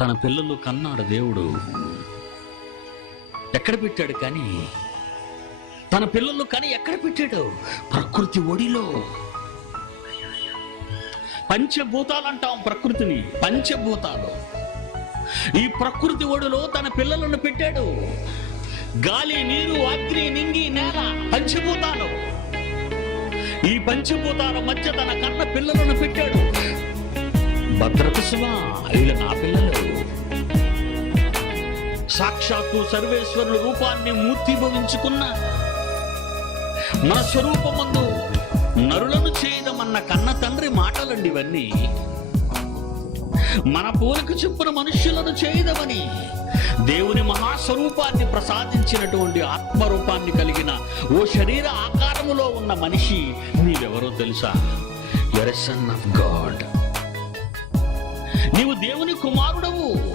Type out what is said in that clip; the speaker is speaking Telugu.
తన పిల్లలు కన్నాడు దేవుడు. ఎక్కడ పెట్టాడు కానీ? తన పిల్లలు కానీ ఎక్కడ పెట్టాడు? ప్రకృతి ఒడిలో. పంచభూతాలు అంటాం ప్రకృతిని, పంచభూతాలు. ఈ ప్రకృతి ఒడిలో తన పిల్లలను పెట్టాడు. గాలి, నీరు, అగ్ని, నింగి, నేల, పంచభూతాలు. ఈ పంచభూతాల మధ్య తన కన్న పిల్లలను పెట్టాడు. భద్రత సుమా, వీళ్ళు నా పిల్లలు. సాక్షాత్తు సర్వేశ్వరుడు రూపాన్ని మూర్తిభవించుకున్న మన స్వరూపమందు నరులను చేయదమన్న కన్న తండ్రి మాటలండి ఇవన్నీ. మన పోలిక చొప్పున మనుష్యులను చేయదమని దేవుని మహాస్వరూపాన్ని ప్రసాదించినటువంటి ఆత్మరూపాన్ని కలిగిన ఓ శరీర ఆకారములో ఉన్న మనిషి నీవెవరో తెలుసా? You are a son of God. నీవు దేవుని కుమారుడవు.